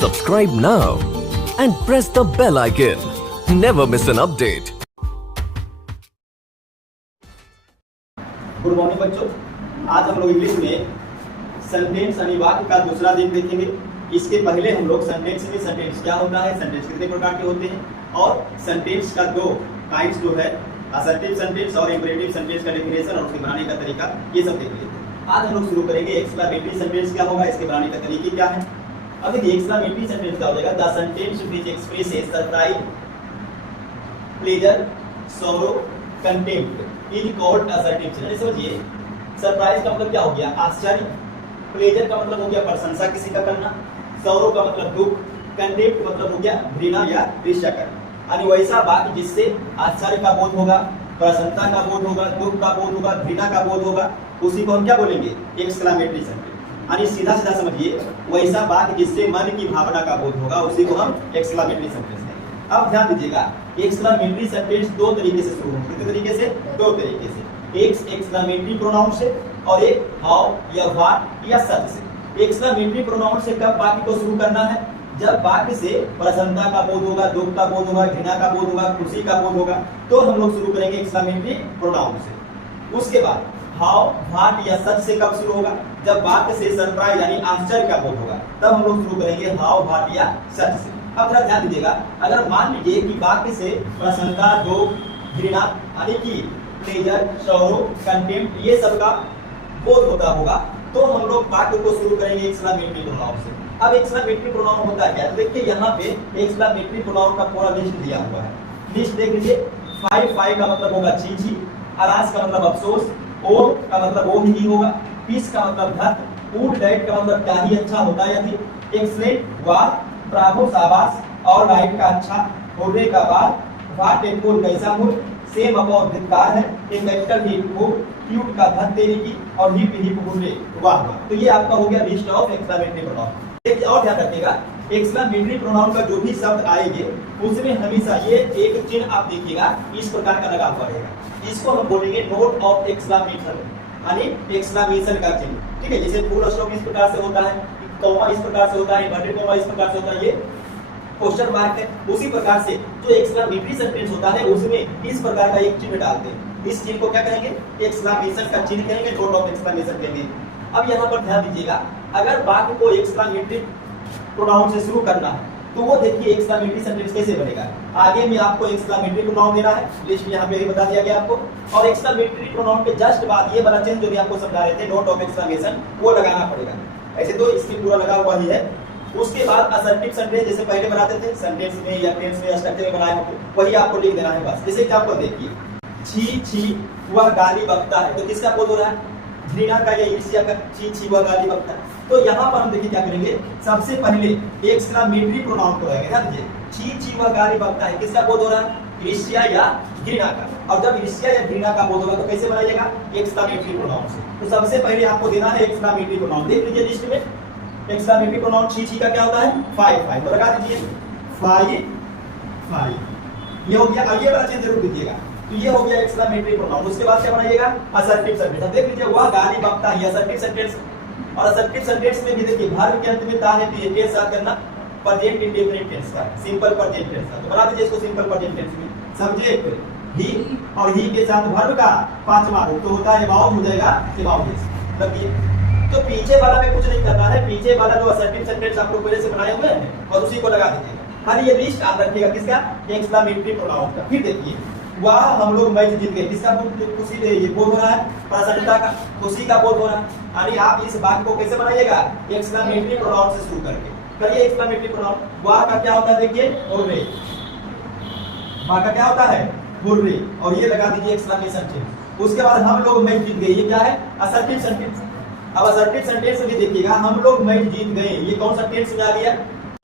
Subscribe now and press the bell icon. Never miss an update. Good morning बच्चों, आज हम लोग English में सेंटेंस यानी वाक्य का दूसरा दिन देखेंगे। इसके पहले हम लोग सेंटेंस में सेंटेंस क्या होता है, सेंटेंस कितने प्रकार के होते हैं और सेंटेंस का दो काइंड्स जो है असर्टिव सेंटेंस और इंपरेटिव सेंटेंस का डेफिनेशन और उसके बनाने का तरीका, ये सब देख लेते हैं। आज हम लोग शुरू करेंगे एक्सक्लेमेटरी सेंटेंस क्या होगा, इसके बनाने का तरीके क्या है। अब देखिए एक्सक्लेमेटरी सेंटेंस क्या हो जाएगा, the sentence which expresses surprise, pleasure, sorrow, contempt is called assertive sentence. समझिए, सरप्राइज का मतलब क्या हो गया, आश्चर्य, प्लेजर का मतलब हो गया प्रशंसा किसी का करना, सॉरो का मतलब दुख, कंटेम्प्ट मतलब हो गया घृणा या ईर्ष्या करना। यानी वैसा वाक्य जिससे आश्चर्य का बोध होगा, प्रसन्नता का बोध होगा, दुख का बोध होगा, घृणा का बोध होगा, उसी को हम क्या बोलेंगे, एक्सक्लेमेटरी सेंटेंस। यानी सीधा सीधा समझिए, वैसा वाक्य जिससे मन की भावना का बोध होगा उसी को हम एक्सक्लेमेटरी सेंटेंस कहेंगे। अब ध्यान दीजिएगा, एक्सक्लेमेटरी सेंटेंस दो तरीके से शुरू होंगे। कितने तरीके से, दो तरीके से, एक एक्सक्लेमेटरी प्रोनाउन से और एक हाउ या व्हाट या सच से। एक्सक्लेमेटरी प्रोनाउन से कब वाक्य को शुरू करना है, जब वाक्य से प्रसन्नता का बोध होगा, दुख का बोध होगा, घृणा का बोध होगा, खुशी का बोध होगा, तो हम लोग शुरू करेंगे एक्सक्लेमेटरी प्रोनाउन से। उसके बाद हाउ, व्हाट या सच से कब शुरू होगा, जब वाक्य से सरप्राइज यानी आश्चर्य का बोध होगा, तब हम लोग शुरू करेंगे हाउ, व्हाट या सच से। अब जरा ध्यान दीजिएगा, अगर मान लीजिए कि वाक्य से प्रसन्नता, दुख, घृणा यानी कि प्लेजर, सॉरो, कंटेम्प्ट ये सब का बोध होता होगा, तो हम लोग वाक्य को शुरू करेंगे एक्सक्लेमेटरी प्रोनाउन से। अब एक्सक्लेमेटरी प्रोनाउन होता क्या है, देखिए यहाँ पे एक्सक्लेमेटरी प्रोनाउन का पूरा लिस्ट दिया हुआ है। लिस्ट देख लीजिए, फाइव का मतलब होगा छी छी, अरास का मतलब अफसोस, ओ का मतलब वो ही होगा, पीस का मतलब धत, गुड डैट का मतलब क्या ही अच्छा होता है यदि, एक्सलेंट वाह, ब्रावो शाबाश, और राइट का अच्छा, होने का बाद, व्हाट ए फूल कैसा मूल, सेम अबाउट धिक्कार है, एक कैपिटल हिप हो, क्यूट का धत तेरी की, और हिप हिप हुए वाह वाह। तो ये आपका हो गया लिस्ट ऑफ एक्सक्लेमेटरी प्रोनाउन। एक और ध्यान रखिएगा, एक्सक्लेमेटरी प्रोनाउन का जो भी शब्द आएंगे उसमें हमेशा ये एक चिन्ह आप देखिएगा इस प्रकार का लगा हुआ रहेगा, इसको हम बोलेंगे नोट ऑफ एक्सक्लेमेशन यानी एक्सक्लेमेशन का चिन्ह। ठीक है, जैसे फुल स्टॉप इस प्रकार से होता है, कॉमा इस प्रकार से होता है, इन्वर्टेड कॉमा इस प्रकार से होता है, ये क्वेश्चन मार्क है। उसी प्रकार से जो एक्सक्लेमेटरी सेंटेंस होता है उसमें इस प्रकार का एक चिन्ह डालते हैं, इस चिन्ह को क्या कहेंगे, एक्सक्लेमेशन का चिन्ह कहेंगे, नोट ऑफ एक्सक्लेमेशन कहेंगे। अब यहाँ पर ध्यान दीजिएगा, अगर वाक्य को एक्सक्लेमेटरी प्रोनाउन से शुरू करना है तो वो देखिए एक्सक्लेमेटरी सेंटेंस कैसे बनेगा। आगे में आपको एक्सक्लेमेटरी प्रोनाउन देना है, लिस्ट यहाँ पे भी बता दिया गया आपको, और एक्सक्लेमेटरी प्रोनाउन के जस्ट बाद ये वाला चिन्ह जो भी आपको समझा रहे थे, नोट ऑफ एक्सक्लेमेशन, वो लगाना पड़ेगा। ऐसे तो इसमें पूरा लगा हुआ ही है। उसके बाद असर्टिव सेंटेंस जैसे पहले बनाते थे, सेंटेंस में या टेंस में या स्ट्रक्चर में बनाए होंगे, वही आपको लिख देना है बस। जैसे एग्जांपल देखिए, छी छी वह गाली बकता है, तो किसका बोध हो रहा है, घृणा का या ईर्ष्या का, छी छी वह गाली बकता है। तो यहाँ पर हम देखिए क्या करेंगे, सबसे पहले एक्सक्लेमेटरी प्रोनाउन को रहेगा। ध्यान दीजिए, छी छी वह गाली बकता है, किसका बोध हो रहा है, ईर्ष्या या घृणा का। और जब ईर्ष्या या घृणा का बोध होगा तो कैसे बनाइएगा, एक्सक्लेमेटरी प्रोनाउन से। तो सबसे पहले आपको देना है एक्सक्लेमेटरी प्रोनाउन। देख लीजिए लिस्ट में एक्सक्लेमेटरी प्रोनाउन छी छी का क्या होता है, फाइव, तो लगा दीजिए फाइव, ये हो गया। अब ये वाला चीज जरूर दीजिएगा, तो ये हो गया एक्सक्लेमेटरी प्रोनाउन। उसके बाद क्या बनाइएगा, असर्टिव सेंटेंस। अब देख लीजिए, वह गाली बकता है, असर्टिव सेंटेंस। और असर्टिव सेंटेंस में भी देखिए वर्ब के अंत में ता है, तो ये के साथ करना प्रेजेंट इंडेफिनिट टेंस का, सिंपल प्रेजेंट टेंस का। तो बना दीजिए इसको सिंपल प्रेजेंट टेंस में, सब्जेक्ट ही और ही के साथ वर्ब का पांचवा रूप तो होता है अबाउट, हो जाएगा अबाउट। रखिए, तो पीछे वाला में कुछ नहीं करना है, पीछे वाला जो असर्टिव सेंटेंस आप लोग पहले से बनाए हुए हैं और उसी को लगा दीजिएगा। खाली ये लिस्ट याद रखिएगा किसका, एक्सक्लेमेटरी प्रोनाउन का। फिर देखिए, वाह हम लोग मैच जीत गए, किसका खुशी ये बोध हो रहा है, प्रसन्नता का, खुशी का बोध हो रहा है। यानी आप इस वाक्य को कैसे बनाइएगा, एक्सक्लेमेटरी प्रोनाउन से शुरू करके करिए। एक्सक्लेमेटरी प्रोनाउन, वाह का क्या होता है, देखिए हुर्रे, वाह का क्या होता है, हुर्रे, और ये लगा दीजिए एक्सक्लेमेशन चिन्ह। उसके बाद हम लोग मैच जीत गए, ये क्या है, असर्टिव सेंटेंस। अब असर्टिव सेंटेंस में देखिएगा, हम लोग मैच जीत गए, ये कौन सा टेंस में आ गया,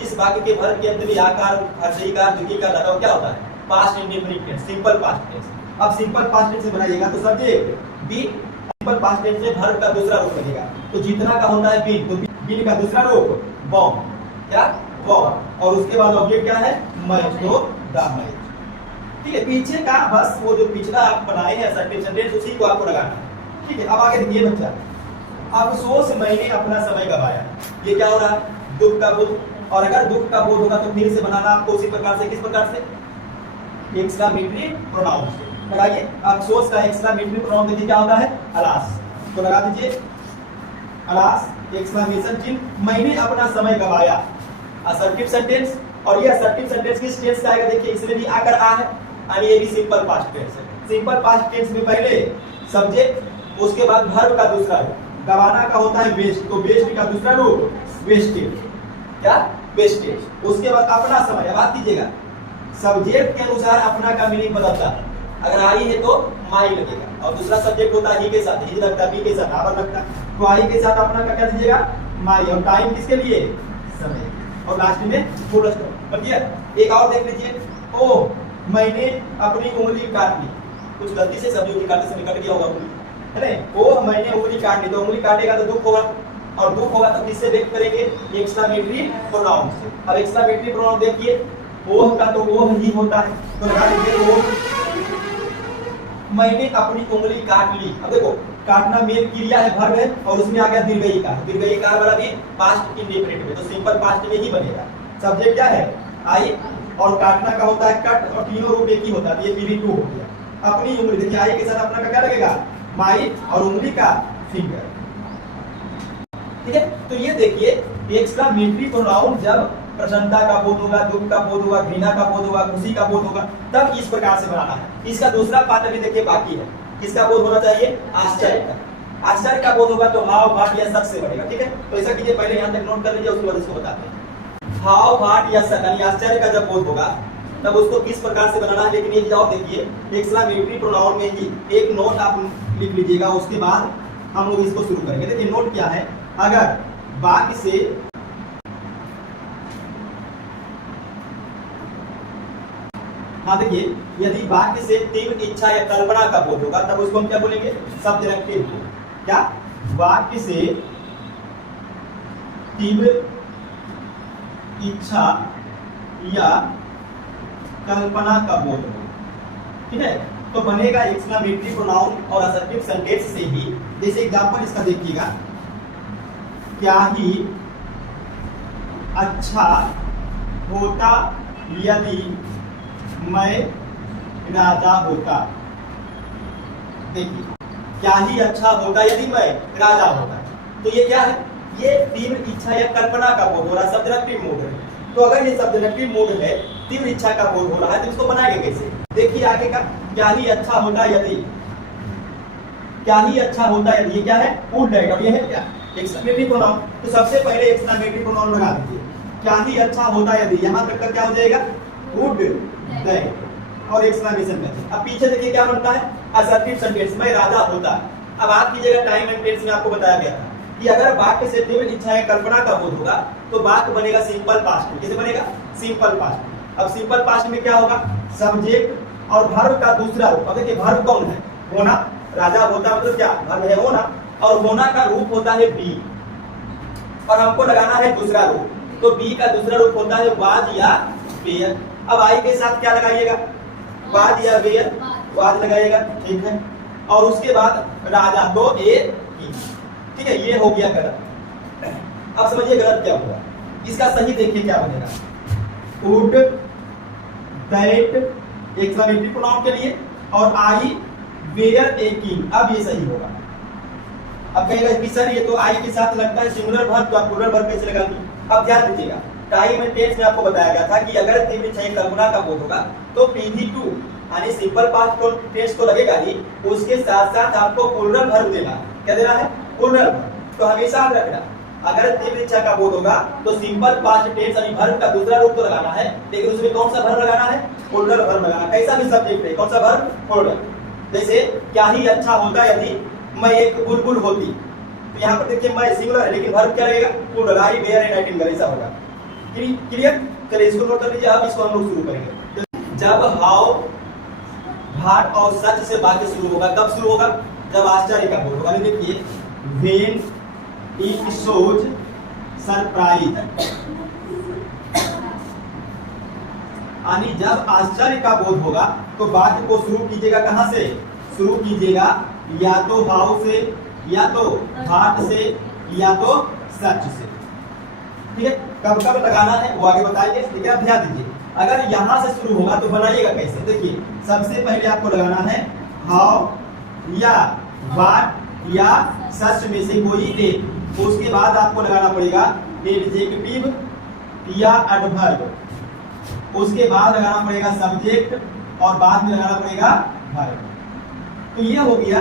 इस वाक्य के वर्ब के अंत में आकार, हर्षयकार, द्वितीयकार लगा हुआ क्या होता है, past indefinite tense, simple past tense. अब सिंपल पास्ट टेंस से बनाइएगा तो subject be, simple past tense में वर्ब का दूसरा रूप लगेगा, तो जितना का होता है बीन, तो बीन का दूसरा रूप बॉम, क्या बॉम, और उसके बाद ऑब्जेक्ट क्या है, मैच, तो द मैच। ठीक है, पीछे का बस वो जो पिछला आप बनाए हैं असर्टिव सेंटेंस उसी को आपको लगाना। ठीक है, अब आगे देखिए बच्चा, अफसोस मैंने अपना समय गवाया, ये क्या हो रहा है, दुख का बोध, और अगर दुख का बोध होगा तो फिर से बनाना आपको उसी प्रकार से, किस प्रकार से, एक्सक्लेमेटरी प्रोनाउन से लगाइए। अफसोस का एक्सक्लेमेटरी प्रोनाउन देखिए क्या होता है, अलास, तो लगा दीजिए अलास एक्सक्लेमेशन चिन्ह, मैंने अपना समय गवाया, असर्टिव सेंटेंस। और ये असर्टिव सेंटेंस किस टेंस का आएगा, देखिए इसमें भी आकर आ है, और ये भी सिंपल पास्ट टेंस है। सिंपल पास्ट टेंस में पहले सब्जेक्ट, उसके बाद वर्ब का दूसरा रूप, गवाना का होता है वेस्ट, तो वेस्ट का दूसरा रूप वेस्टेज, क्या वेस्टेज। उसके बाद अपना समय, अब बात कीजिएगा, सब्जेक्ट के अनुसार अपना का मीनिंग बदलता है, अगर आई है तो माई लगेगा, और दूसरा सब्जेक्ट होता है ही के साथ, ही लगता है, बी के साथ आवर लगता है, तो आई के साथ अपना का क्या दीजिएगा, माई, और टाइम किसके लिए, समय, और लास्ट में फुल स्टॉप। क्लियर। एक और देख लीजिए, ओ मैंने अपनी उंगली काट ली, कुछ गलती से सब्जी की काटते समय कट गया होगा उंगली, है ना, ओ मैंने उंगली काट ली, तो उंगली काटेगा तो दुख होगा, और दुख होगा तो किससे व्यक्त करेंगे, एक्सक्लेमेटरी प्रोनाउन से। अब एक्सक्लेमेटरी प्रोनाउन देखिए, ओह का तो ओह ही होता है, तो लगा लीजिए ओह, मैंने अपनी उंगली काट ली। अब देखो काटना मेन क्रिया है, वर्ब है, और उसमें आ गया दीर्घई कार, दीर्घई कार वाला भी पास्ट इंडेफिनिट में, तो सिंपल पास्ट में ही बनेगा। सब्जेक्ट क्या है, आई, और काटना का होता है कट, और तीनों रूप एक ही होता है, ये पीवी 2 हो गया। अपनी उंगली देखिए, आई के साथ अपना का क्या लगेगा, माई, और उंगली का फिंगर, ठीक है। तो ये देखिए एक्सक्लेमेटरी प्रोनाउन जब प्रसन्नता का बोध होगा, दुख का बोध होगा, घृणा का बोध होगा, खुशी का बोध होगा, तब इस प्रकार से बनाना है। इसका दूसरा पार्ट अभी देखिए बाकी है, किसका बोध होना चाहिए, आश्चर्य का। आश्चर्य का बोध होगा तो हाव भाट या सक से बनेगा, ठीक है। तो ऐसा कीजिए, पहले यहाँ तक नोट कर लीजिए, उसके बाद इसको बताते हैं। हाव भाट या सक यानी आश्चर्य का जब बोध होगा तब उसको किस प्रकार से बनाना है, लेकिन ये जवाब देखिए एक्सक्लेमेटरी प्रोनाउन में ही एक नोट आप लिख लीजिएगा, उसके बाद हम लोग इसको शुरू करेंगे। देखिए नोट क्या है, अगर वाक्य से हाँ देखिए, यदि वाक्य से तीव्र इच्छा या कल्पना का बोध होगा तब उसको हम क्या बोलेंगे, सब्जेक्टिव। क्या, वाक्य से तीव्र इच्छा या कल्पना का बोध होगा, ठीक है, तो बनेगा एक्सक्लेमेटरी प्रोनाउन और असर्टिव सेंटेंस से ही। जैसे एग्जांपल इसका देखिएगा, क्या ही अच्छा होता यदि मैं राजा होता। देखिए, क्या ही अच्छा होता यदि मैं राजा होता, तो ये क्या है, ये तीव्र इच्छा या कल्पना का बोध हो रहा है, सब्जेक्टिव मूड है। तो अगर ये सब्जेक्टिव मूड है, तीव्र इच्छा का बोध हो रहा है, तो इसको बनाएंगे कैसे, देखिए आगे का, क्या ही अच्छा होता यदि, क्या ही अच्छा होता यदि, ये क्या है, वुड है, और ये है क्या, एक्सक्लेमेटरी प्रोनाउन। तो सबसे पहले एक्सक्लेमेटरी प्रोनाउन लगा दीजिए, क्या ही अच्छा होता यदि, यहां तक का क्या हो जाएगा, वुड दैट, और एक्सक्लेमेशन करते। अब पीछे देखिए क्या बनता है, असर्टिव सेंटेंस, मैं राजा होता। अब आप कीजिएगा, टाइम एंड टेंस में आपको बताया गया था कि अगर वाक्य से तीव्र इच्छा या कल्पना का बोध होगा तो वाक्य बनेगा सिंपल पास्ट में। कैसे बनेगा, सिंपल पास्ट। अब सिंपल पास्ट में क्या होगा, सब्जेक्ट और वर्ब का दूसरा रूप। अब देखिए वर्ब कौन है, होना, राजा होता मतलब क्या, वर्ब है होना, और होना का रूप होता है बी, और हमको लगाना है दूसरा रूप, तो बी का दूसरा रूप होता है वाज या वेयर। अब आई के साथ क्या लगाइएगा, वाज या वेयर, वाज लगाइएगा, ठीक है, और उसके बाद राजा, तो ए, ठीक है, ये हो गया गलत। अब समझिए गलत क्या होगा, इसका सही देखिए क्या बनेगा, वुड दैट एक्सक्लेमेटरी प्रोनाउन के लिए, और आई वेयर ए किंग, अब ये सही होगा। अब कहेगा कि सर ये तो आई के साथ लगता है सिंगुलर वर्ब, तो आप प्लूरल वर्ब कैसे लगाएंगे। अब ध्यान दीजिएगा, टाइम एंड टेंस में आपको बताया गया था कि अगर तीव्र इच्छा या कल्पना का बोध होगा तो PV2 यानी सिंपल पास्ट टेंस तो लगेगा ही, उसके साथ साथ आपको प्लूरल वर्ब देना। क्या देना है, प्लूरल वर्ब। तो हमेशा याद रखना, अगर तीव्र इच्छा का बोध होगा तो सिंपल पास्ट टेंस यानी वर्ब का दूसरा रूप तो लगाना है, लेकिन उसमें कौन सा वर्ब लगाना है, प्लूरल वर्ब लगाना। कैसा भी सब्जेक्ट है, कौन सा वर्ब, प्लूरल। जैसे क्या ही अच्छा होता यदि मैं एक बुलबुल होती, तो यहाँ पर देखिए मैं सिंगुलर है, लेकिन वर्ब क्या रहेगा, plural, I were a nightingale, ऐसा होगा। क्लियर, चलिए इसको नोट कर लीजिए। अब इसको हम लोग शुरू करेंगे। जब हाव भाट और सच से वाक्य शुरू होगा, कब शुरू होगा, जब आश्चर्य का बोध होगा। देखिए, व्हेन इट शोज सरप्राइज, यानी जब आश्चर्य का बोध होगा तो वाक्य को शुरू कीजिएगा कहां से, शुरू कीजिएगा या तो हाउ से, या तो भाट से, या तो सच से। ठीक है, कब कब लगाना है वो आगे बताएंगे, लेकिन आप ध्यान दीजिए अगर यहाँ से शुरू होगा तो बनाइएगा कैसे। देखिए सबसे पहले आपको लगाना है हाउ या व्हाट या सच में से कोई एक, उसके बाद आपको लगाना पड़ेगा एडजेक्टिव या एडवर्ब, उसके बाद लगाना पड़ेगा सब्जेक्ट और बाद में लगाना पड़ेगा वर्ब। तो ये हो गया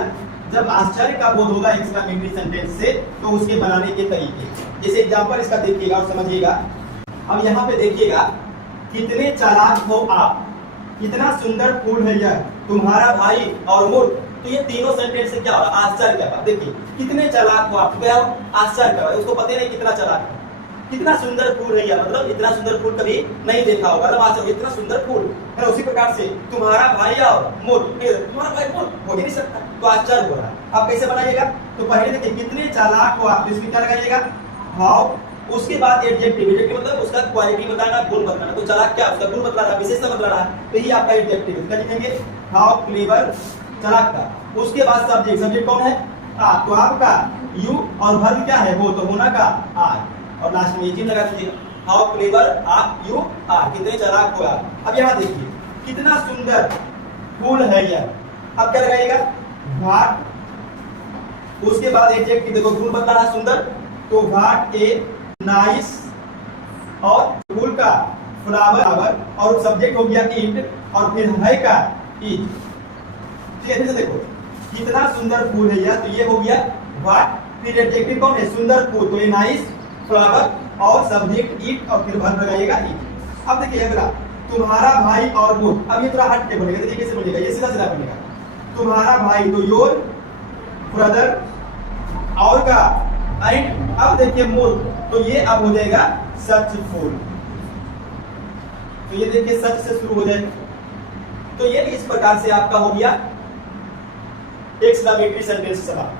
जब आश्चर्य का बोध होगा एक्सक्लेमेटरी सेंटेंस से तो उसके बनाने के तरीके। जैसे एग्जांपल इसका देखिएगा और समझिएगा। अब यहाँ पे देखिएगा, कितने चालाक हो आप, कितना सुंदर फूल है यह, तुम्हारा भाई और मूर्ख। तो ये तीनों सेंटेंस से क्या हो रहा है, आश्चर्य का बात। देखिए कितने चालाक हो आप, क्या हो, आश्चर्य का, उसको पता नहीं कितना चालाक है। कितना सुंदर फूल है यह, मतलब इतना सुंदर फूल कभी नहीं देखा होगा, मतलब आश्चर्य, इतना सुंदर फूल है। उसी प्रकार से तुम्हारा भाई और मूर्ख, तुम्हारा भाई मूर्ख हो ही नहीं सकता, तो आश्चर्य हो रहा है। आप कैसे बनाइएगा, तो पहले देखिए कितने चालाक हो आप, इसमें क्या लगाइएगा हाउ, उसके बाद एडजेक्टिव, एडजेक्टिव मतलब उसका क्वालिटी बताना, गुण बताना। तो चालाक क्या, उसका गुण बतला रहा है, विशेषता बतला रहा है, तो ये आपका एडजेक्टिव। क्या लिखेंगे, हाउ क्लेवर, चालाक का। उसके बाद सब्जेक्ट, सब्जेक्ट कौन है, आप, तो आपका यू, और वर्ब क्या है, वो, तो होना का आर, और लास्ट में ये चीज लगा दीजिएगा, हाउ क्लेवर आप यू आर, कितने चालाक हो आप। अब यहाँ देखिए कितना सुंदर फूल है यह, अब क्या लगाइएगा व्हाट, उसके बाद एडजेक्टिव, देखो फूल बता रहा सुंदर, तो व्हाट ए नाइस, और फूल का फ्लावर, और सब्जेक्ट हो गया इट, और फिर है का इट। ठीक है, फिर से देखो कितना सुंदर फूल है यह, तो ये हो गया व्हाट, फिर एडजेक्टिव कौन है, सुंदर फूल, तो ये नाइस फ्लावर, और सब्जेक्ट इट, और फिर वर्ब लगाइएगा इट। अब देखिए अगला, तुम्हारा भाई और मूर्ख। अब ये थोड़ा हट के बनेगा, देखिए कैसे बनेगा, ये सीधा सीधा बनेगा, तुम्हारा भाई तो योर ब्रदर, और का एंड, अब देखिए मूर्ख, तो ये अब हो जाएगा सच फूल, तो ये देखिए सच से शुरू हो जाएगा। तो ये इस प्रकार से आपका हो गया एक्सक्लेमेटरी सेंटेंस सवाल।